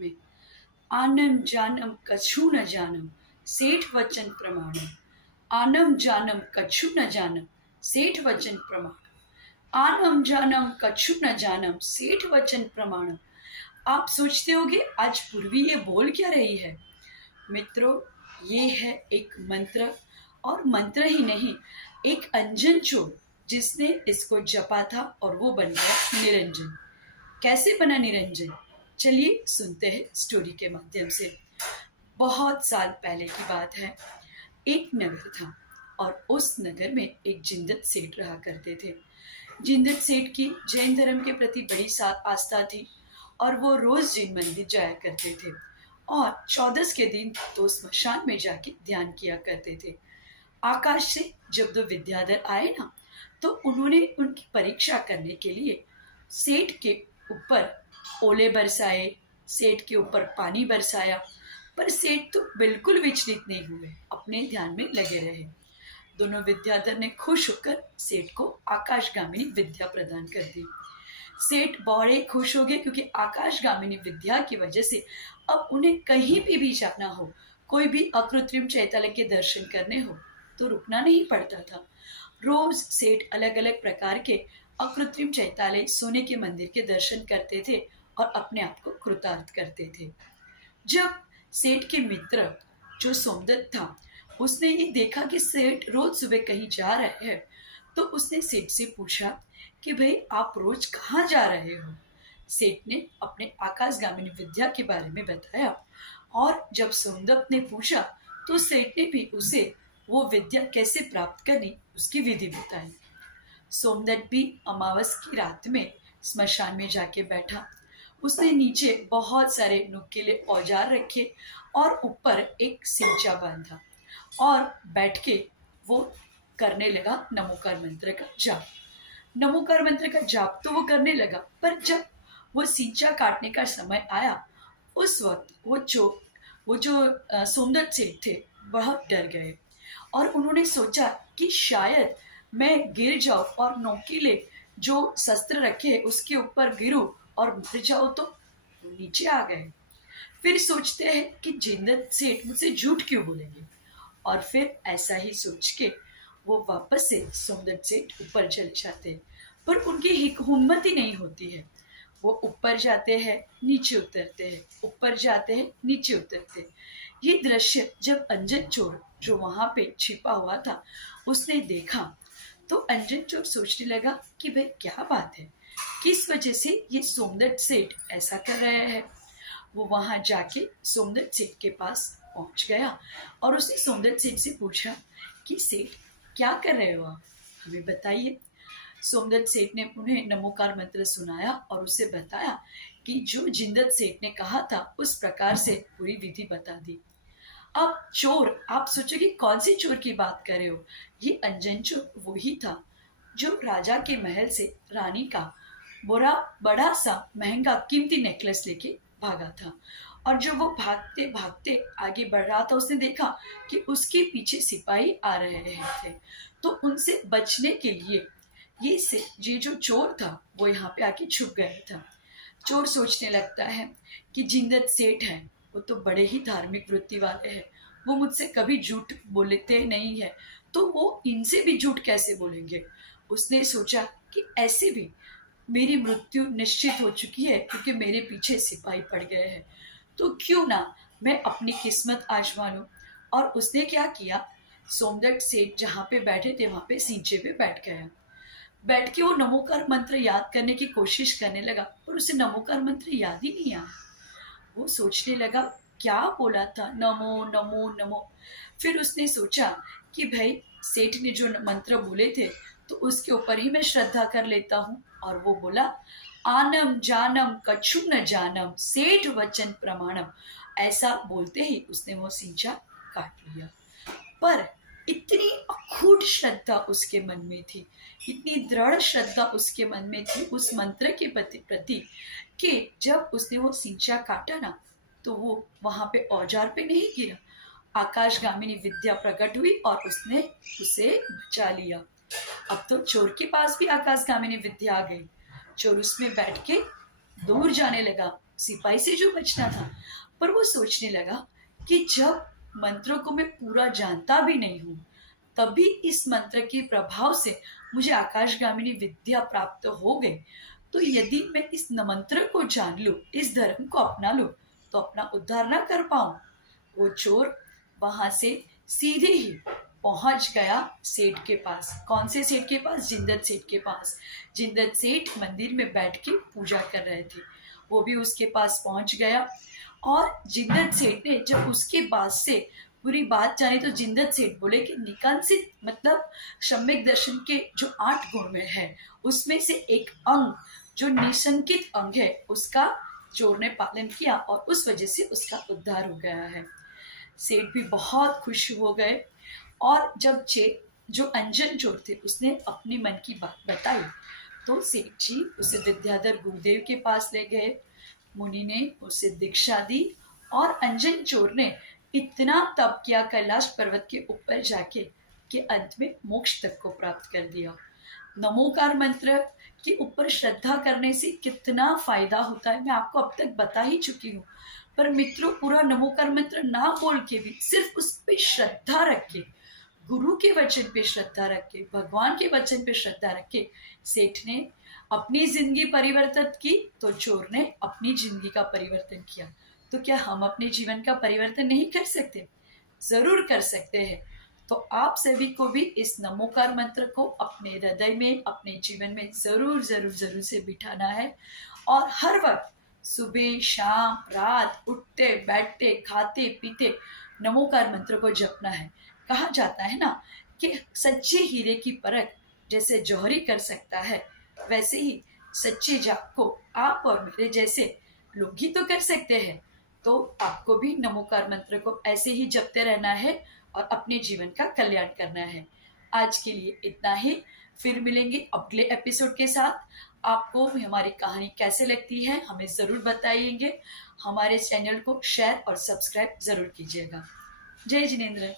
में, आनम जानम कछु न जानम सेठ वचन प्रमाणम। आनम जानम कछु न जानम सेठ वचन प्रमाणम। आनम जानम कछु न जानम सेठ वचन प्रमाणम। आप सोचते होगे आज पूर्वी ये बोल क्या रही है। मित्रों, ये है एक मंत्र, और मंत्र ही नहीं, एक अंजन चोर जिसने इसको जपा था और वो बन गया निरंजन। कैसे बना निरंजन, चलिए सुनते हैं स्टोरी के माध्यम से। बहुत साल पहले की बात है। एक नगर था और उस नगर में एक जिंदत सेठ रहा करते थे। जिंदत सेठ की जैन धर्म के प्रति बड़ी आस्था थी और वो रोज जैन मंदिर जाया करते थे और 14 के दिन तो स्मशान में जाके ध्यान किया करते थे। आकाश से जब दो विद्याधर आए ना, तो उन्होंने उनकी परीक्षा करने के लिए सेठ के ऊपर ओले बरसाए, सेठ के ऊपर पानी बरसाया, पर सेठ तो बिल्कुल विचलित नहीं हुए, अपने ध्यान में लगे रहे। दोनों विद्याधर ने खुश होकर सेठ को आकाशगामिनी विद्या प्रदान कर दी। सेठ बड़े खुश हो गए क्योंकि आकाशगामिनी विद्या की वजह से अब उन्हें कहीं भी जाना हो, कोई भी अकृत्रिम चैतालय के दर्शन करने हो तो रुकना नहीं पड़ता था। रोज सेठ अलग अलग प्रकार के अकृत्रिम चैतालय, सोने के मंदिर के दर्शन करते थे और अपने आप को कृतार्थ करते थे। जब सेठ के मित्र जो सोमदत्त था, उसने ये देखा कि सेठ रोज सुबह कहीं जा रहे हैं, तो उसने सेठ से पूछा कि भाई आप रोज कहाँ जा रहे हो। सेठ ने अपने आकाशगामिनी विद्या के बारे में बताया और जब सोमदत्त ने पूछा तो सेठ ने भी उसे वो विद्या कैसे प्राप्त करनी उसकी विधि बताई। सोमदत्त भी अमावस की रात में स्मशान में जाके बैठा। उसने नीचे बहुत सारे नुकीले औजार रखे और ऊपर एक सिंचा बांधा और बैठ के वो करने लगा नमोकार मंत्र का जाप। नमोकार मंत्र का जाप तो वो करने लगा, पर जब वो सिंचा काटने का समय आया, उस वक्त वो जो सोमदत्त सेठ थे बहुत डर गए और उन्होंने सोचा कि शायद मैं गिर जाऊं और नोकीले जो शस्त्र रखे उसके ऊपर गिरूं और मर जाओ, तो नीचे आ गए। फिर सोचते हैं कि जिंदत सेठ मुझसे झूठ क्यों बोलेंगे, और फिर ऐसा ही सोच के वो वापस से सोमदत्त सेठ ऊपर चल जाते हैं, पर उनकी हिम्मत ही नहीं होती है। वो ऊपर जाते हैं, नीचे उतरते हैं, ऊपर जाते हैं, नीचे उतरते हैं। ये दृश्य जब अंजन चोर जो वहां पे छिपा हुआ था उसने देखा, तो अंजन चोर सोचने लगा कि भाई क्या बात है, किस वजह से ये सोमदत्त सेठ ऐसा कर रहे हैं। वो वहां जाके सोमदत्त सेठ के पास पहुंच गया और उसने सोमदत्त सेठ से पूछा कि सेठ क्या कर रहे हो आप, हमें बताइए। सोमदत्त सेठ ने उन्हें नमोकार मंत्र सुनाया और उसे बताया कि जो जिंदत सेठ ने कहा था उस प्रकार से पूरी विधि बता दी। अब चोर, आप सोचो कि कौन सी चोर की बात कर रहे हो। ये अंजन चोर वही था जो राजा के महल से रानी का बड़ा सा महंगा कीमती नेकलेस लेके भागा था, और जब वो भागते भागते आगे बढ़ रहा था, उसने देखा कि उसके पीछे सिपाही आ रहे थे, तो उनसे बचने के लिए ये जो चोर था वो यहाँ पे आके छुप गया था। चोर सोचने लगता है कि जिंदत सेठ है, वो तो बड़े ही धार्मिक वृत्ति वाले हैं, वो मुझसे कभी झूठ बोलते नहीं है, तो वो इनसे भी झूठ कैसे बोलेंगे। उसने सोचा कि ऐसे भी मेरी मृत्यु निश्चित हो चुकी है क्योंकि मेरे पीछे सिपाही पड़ गए हैं, तो क्यों ना मैं अपनी किस्मत आजमा लूं। और उसने क्या किया, सोमदत्त सेठ जहाँ पे बैठे थे वहां पे सींचे पे बैठ गया। बैठ के वो नमोकार मंत्र याद करने की कोशिश करने लगा, पर उसे नमोकार मंत्र याद ही नहीं आया। वो सोचने लगा क्या बोला था, नमो नमो नमो। फिर उसने सोचा कि भाई सेठ ने जो मंत्र बोले थे तो उसके ऊपर ही मैं श्रद्धा कर लेता हूँ, और वो बोला आनम जानम कछु न जानम सेठ वचन प्रमाणम। ऐसा बोलते ही उसने वो सिंचा काट लिया। पर इतनी अखूट श्रद्धा उसके मन में थी, इतनी दृढ़ श्रद्धा उसके मन में थी उस मंत्र के प्रति कि जब उसने वो सिंचा काटा ना, तो वो वहां पे औजार पे नहीं गिरा, आकाशगामिनी विद्या प्रकट हुई और उसने उसे बचा लिया। अब तो चोर के पास भी आकाशगामिनी विद्या आ गई। चोर उसमें बैठ के दूर जाने लगा, सिपाही से जो बचना था। पर वो सोचने लगा कि जब मंत्रों को मैं पूरा जानता भी नहीं हूँ, तभी इस मंत्र के प्रभाव से मुझे आकाशगामिनी विद्या प्राप्त हो गई। तो यदि मैं इस मंत्र को जान लूं, इस धर्म को अपना लूं, तो अपना उद्धार ना कर पाऊं। वो चोर वहां से सीधे ही पहुंच गया सेठ के पास। कौन से सेठ के पास? जिंदत सेठ के पास। जिंदत सेठ मंदिर में बैठ के पूजा कर रहे थे। वो भी उसके पास पहुंच गया और जिंदत सेठ ने जब उसके बाद से पूरी बात जानी तो जिंदत सेठ बोले कि निकांसित मतलब सम्यक दर्शन के जो 8 गुण में है, उसमें से एक अंग जो निशंकित अंग है, उसका चोर ने पालन किया और उस वजह से उसका उद्धार हो गया है। सेठ भी बहुत खुश हो गए और जब जो अंजन चोर थे उसने अपनी मन की बात बताई तो सेठ जी उसे विद्याधर गुरुदेव के पास ले गए। मुनि ने उसे दीक्षा दी और अंजन चोर ने इतना तप किया कैलाश पर्वत के ऊपर जाके कि अंत में मोक्ष तक को प्राप्त कर दिया। नमोकार मंत्र के ऊपर श्रद्धा करने से कितना फायदा होता है मैं आपको अब तक बता ही चुकी हूँ। पर मित्रों, पूरा नमोकार मंत्र ना बोल के भी सिर्फ उस पर श्रद्धा रख के, गुरु के वचन पे श्रद्धा रख के, भगवान के वचन पे श्रद्धा रख के सेठ ने अपनी जिंदगी परिवर्तित की, तो चोर ने अपनी जिंदगी का परिवर्तन किया। तो क्या हम अपने जीवन का परिवर्तन नहीं कर सकते? जरूर कर सकते हैं। तो आप सभी को भी इस नमोकार मंत्र को अपने हृदय में, अपने जीवन में जरूर जरूर जरूर से बिठाना है और हर वक्त सुबह शाम रात उठते बैठते खाते पीते नमोकार मंत्र को जपना है। कहा जाता है ना कि सच्चे हीरे की परख जैसे जौहरी कर सकता है, वैसे ही सच्चे जाप को आप और मेरे जैसे लोग ही तो कर सकते हैं। तो आपको भी नमोकार मंत्र को ऐसे ही जपते रहना है और अपने जीवन का कल्याण करना है। आज के लिए इतना ही, फिर मिलेंगे अगले एपिसोड के साथ। आपको हमारी कहानी कैसे लगती है हमें ज़रूर बताइएगा। हमारे चैनल को शेयर और सब्सक्राइब ज़रूर कीजिएगा। जय जिनेंद्र।